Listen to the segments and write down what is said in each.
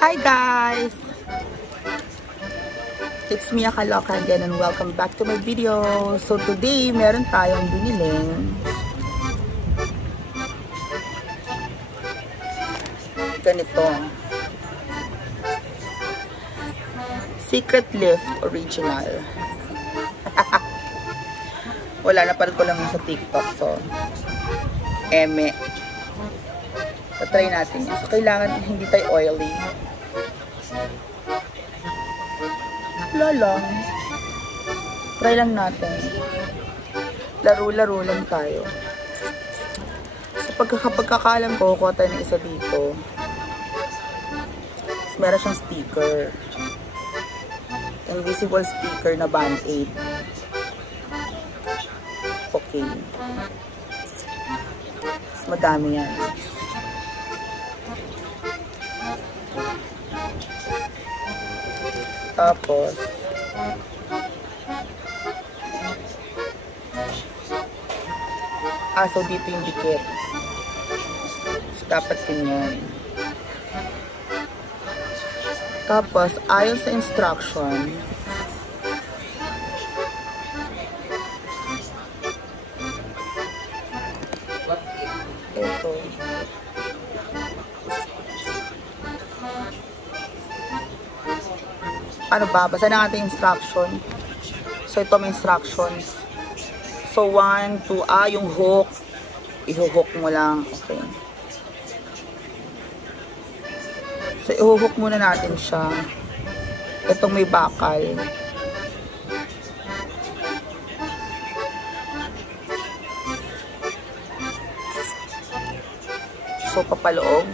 Hi guys! It's Mia Kaloka again and welcome back to my video. So today, meron tayong biniling ganito. Secret Lift Original. Wala, napanood ko lang sa TikTok. So, eme. Tatry natin yan. So, kailangan hindi tayo oily. Wala lang. Try lang natin. Laro-laro lang tayo. So, pagkakaalam ko, kuha tayo ng isa dito. So, meron siyang sticker. Invisible sticker na band-aid. Okay. So, madami yan. Tapos, so dito yung dikit. So, dapat ganyan. Tapos, ayon sa instruction, ito. Ano ba? Basta na natin instruction. So, ito may instructions. So, 1, 2, yung hook. I-hook mo lang. Okay. So, i-hook muna natin siya. Itong may bakal. So, papaloob.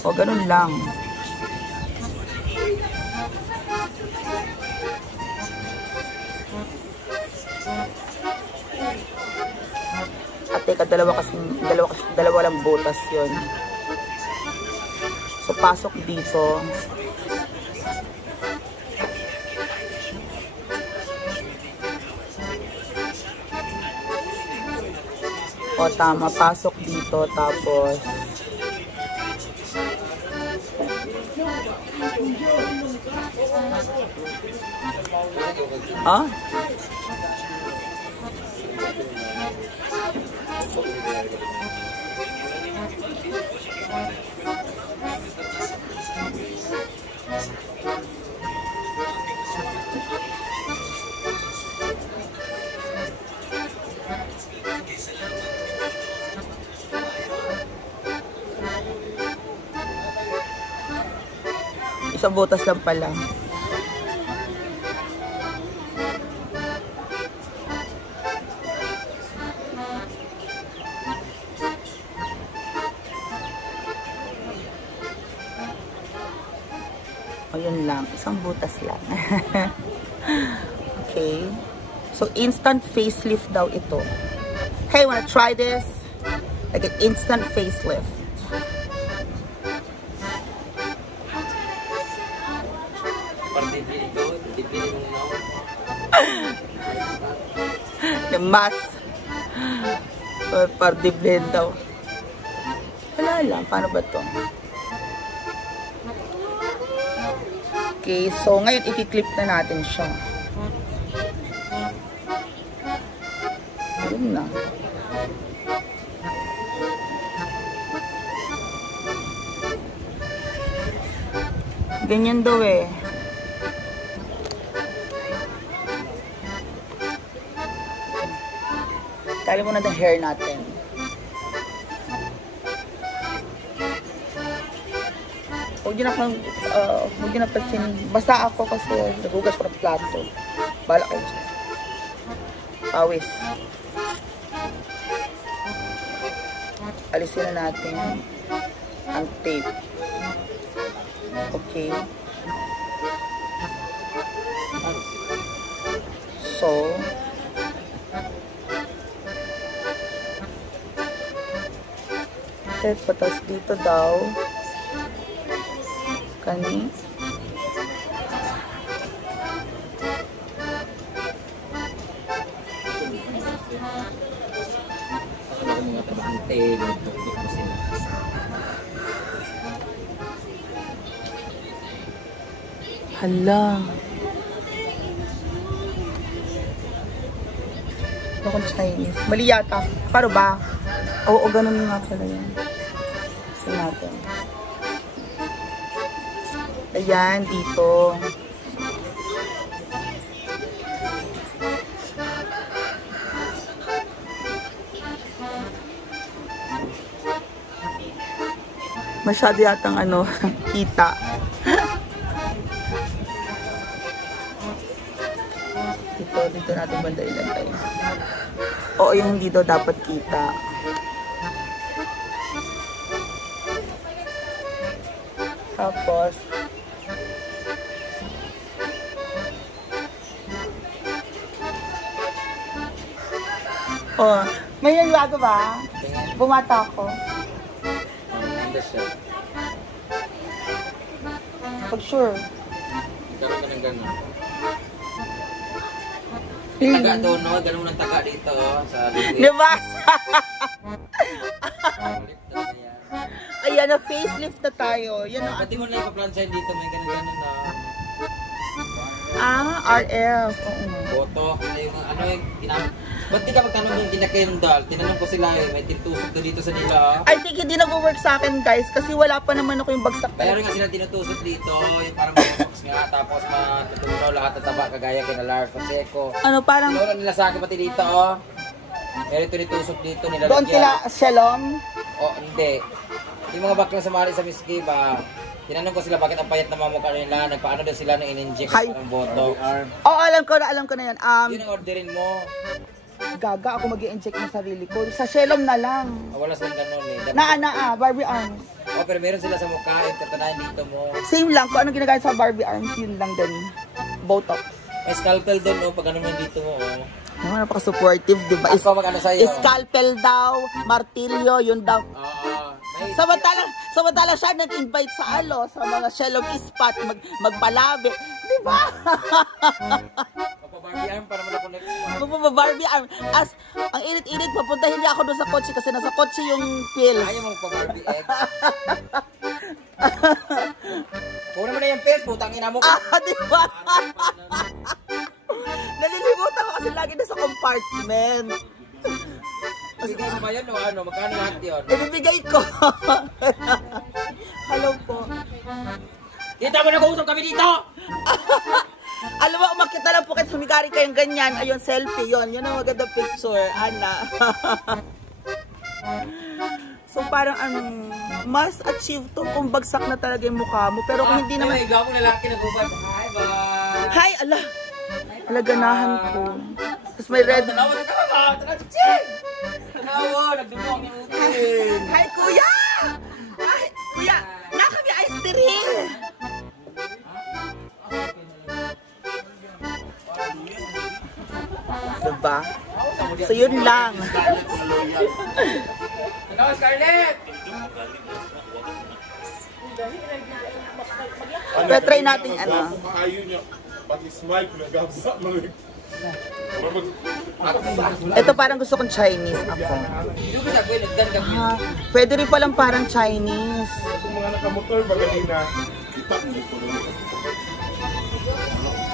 O, ganun lang. At teka, dalawa lang butas yun. So, pasok dito. O, tama. Pasok dito. Tapos, isang butas lang pala. O, yun lang. Isang butas lang. Okay. So, instant facelift daw ito. Hey, wanna try this? Like an instant facelift. The mask. Party blend daw. Wala lang. Paano ba to? Okay, so ngayon i-clip na natin siya. Ayun na. Ganyan daw eh. Tali mo na the hair natin. Huwag yun na pasin. Basta ako kasi nagugas ko ng plato. Bala kayo dyan. Pawis. Alisin na natin ang tape. Okay. So, patas dito daw. Kani. bakante, magtuktok mo sila. Hala. Bakit Chinese? Mali yata. Paano ba? Oo, ganun nga pala yan. Kasi natin. Ayan, dito. Masyado yatang ano, kita. Dito natin banda ilagay. Oo, yung hindi daw dapat kita. Tapos, oh, may naliwago ba? Bumata ako. Ganda siya. Pag sure. Karoon ka ng gano'n. Taga doon, no? Ganun ang taga dito, sa liquid. Diba? Ulit talaga yan. Ayan, na facelift na tayo. Yan ang Pati mo na ipa-plan sign dito, may ganun-ganun na. RF. Oo. Boto, yung ano yung ba't di ka magtanong yung kinakendal? Tinanong ko sila may tinutusok na dito sa nila. I think hindi nag-work sa akin, guys, kasi wala pa naman ako yung bagsak. Kaya rin nga sila tinutusok dito, yung parang botox nga, tapos matutunaw lahat ng taba, kagaya kina Lars Pacheco. Ano, parang Tinuro nila sa akin pati dito, oh. Meron ito nitusok dito, nilalagyan. doon sila, Shalom. Oh, hindi. Yung mga baklang sumali sa Miss Kiba, tinanong ko sila bakit ang payat na mamukha nila, nagpaano din sila nang in-inject parang botox. Oh, alam ko na yan. Yun ang orderin mo. Gaga ako mag-i-inject ng sarili ko. Sa Shalom na lang. Wala silang ganun eh. Barbie arms. Oh, pero meron sila sa mukha, tatunayan dito mo. Same lang, kung anong ginagaya sa Barbie arms, yun lang din. Botox. May scalpel doon, oh, pag ganun yung dito mo, oh. Ano, napaka-supportive, di ba? Ako mag-ano sa'yo? Scalpel daw, martilyo, yun daw. Oo. Samantala siya nag-invite sa sa mga Shalom spot, magpalabi. Di ba? Barbie arm para mo na connect mo. Barbie arm. As, ang init-init, papuntahin niya ako doon sa kotse kasi nasa kotse yung pills. Ayaw mo pa-Barbie egg. Kunin mo na yung pills, putang ina mo. Di ba? Nalilimutan ko kasi lagi na sa compartment. Bigay mo ba yan o ano? Magkano lahat yun? Ibibigay ko. Hello po. Kita mo nag-uusap kami dito! Alam mo, umakit na lang po kahit humigari kayong ganyan. Ayun, selfie yun. Yun ang maganda picture. Ana. So parang mas achieve to kung bagsak na talaga yung mukha mo. Pero kung hindi naman... Ay, gawa mo lalaki na bubad. Hi, bye! Hi, ala! Alaganahan ko. Tapos may red... Tanawa, Ching! Tanawa, nagdumong yung utin. Hi, kuya! Ay, kuya! Nakami ice tea! Diba? So yun lang. Tanawa, Scarlett! Pero try natin Pag-smile, nagabsa mo. Ito parang gusto kong Chinese ako. Hindi ko sabi, nagdan kami. Pwede rin palang parang Chinese. Itong mga nakamotor, magaling na. Kita mo ito.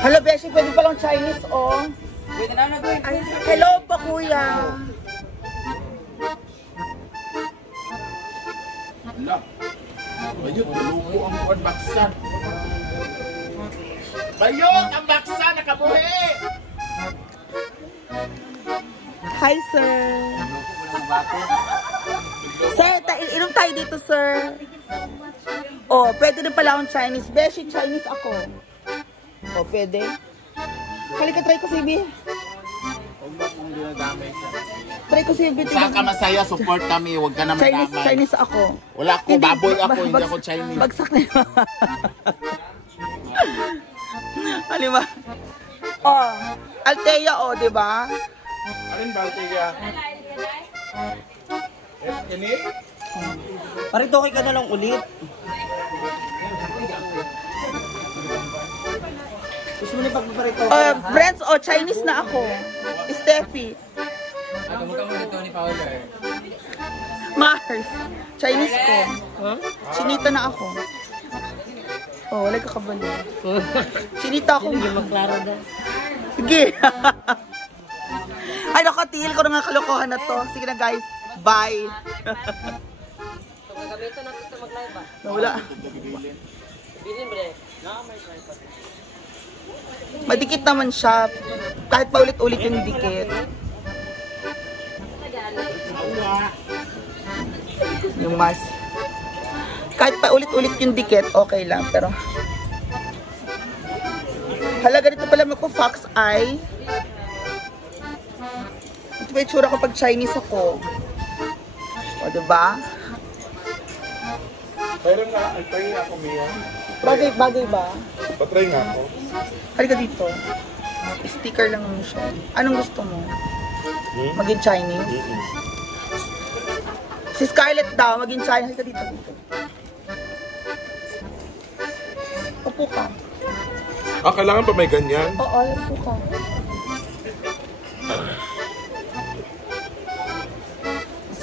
Hello, Beshi, pwede palang Chinese, oh. Pwede na nag-win. Hello pa, kuya. Wala. Bayot, nalupo ang buwan baksan. Bayot, ang baksan, nakabuhi! Hi, sir. Sir, inom tayo dito, sir. Oh, pwede rin pala akong Chinese. Beshi, Chinese ako. Oh, pwede. Halika, try ko, Sibi. Try ko, Sibi. Saan ka masaya, support kami, huwag ka na madamay. Chinese ako. Wala ako, baboy ako, hindi ako Chinese. Bagsak na yun. Ano ba? Oh, Altea, oh, di ba? Alin ba, Altea? Ini? Paritoke ka na lang ulit. Gusto mo na pagpaparitoke? Friends, oh, Chinese na ako. Steffi. Kamukha mo ni Tony Fowler. Mars. Chinese ko. Chinita na ako. Oh, wala ka kabalo. Chinita ako. Sige, magklaro na. Sige. Ay, nakatil ko na nga kalokohan na to. Sige na guys. Bye. Gagamitin natin ito mag-live ba? Wala. Bilin ba Madikit naman siya. Kahit paulit-ulit yung dikit. Yung mas. Kahit paulit-ulit yung dikit, okay lang. Pero, halaga dito pala magpo-fox eye. Ito ba yung tsura kapag Chinese ako? O, diba? Pero nga, try nga ako, Mia. Bagay ba? Patry nga ako. Halika dito. Sticker lang naman siya. Anong gusto mo? Maging Chinese? Si Scarlett daw, maging Chinese. Halika dito. Upo ka. Ah, kailangan ba may ganyan? Oo, upo ka.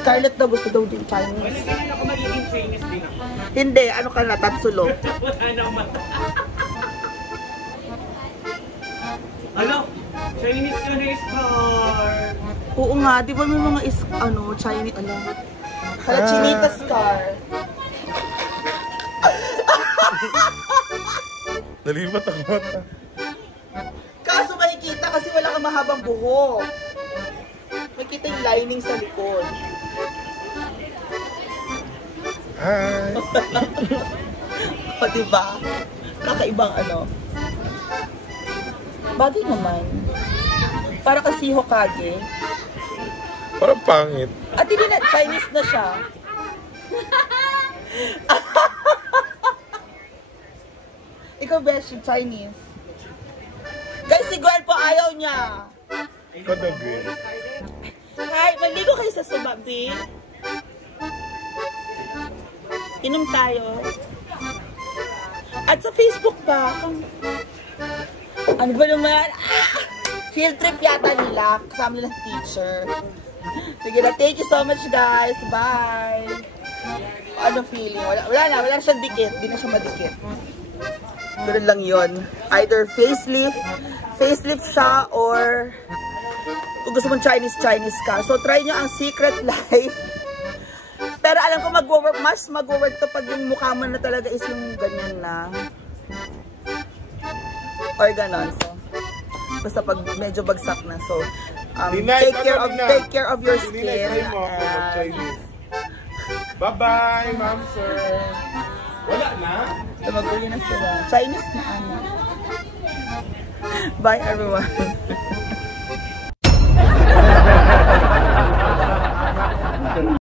Scarlett daw gusto daw din Chinese. Hindi ako magiging Chinese din ako. Hindi, ano ka na, Tatsulo. Wala naman. Ano? Chinese ka na star. Oo nga, di ba may mga Chinese, Hala, Chinita Scar. Nalibat ako mata. Kaso makikita kasi wala kang mahabang buhok. Makikita yung lining sa likod. Hi! O, diba? Kakaibang Bagay naman. Para kasi Hokage. Parang pangit. At hindi na, Chinese na siya. Ikaw, Beshi, Chinese. Guys, si Gwen po ayaw niya. Kadagin. Hi, maligo kayo sa subabi. Inom tayo. At sa Facebook pa. Ano ba naman? Field trip yata nila. Kasama nila teacher. Sige na, thank you so much guys. Bye. Ano feeling? Wala na siyang dikit. Di na siya madikit. Ganun lang yun. Either facelift siya or kung gusto mong Chinese ka. So try nyo ang Secret Life. Pero alam ko mas mag-work to pag yung mukha mo na talaga is yung ganyan na. Or ganon. So, basta pag medyo bagsak na. So, take care of your skin. Bye-bye, ma'am, sir. Wala na? Magulo na sila. Chinese na ano. Bye everyone.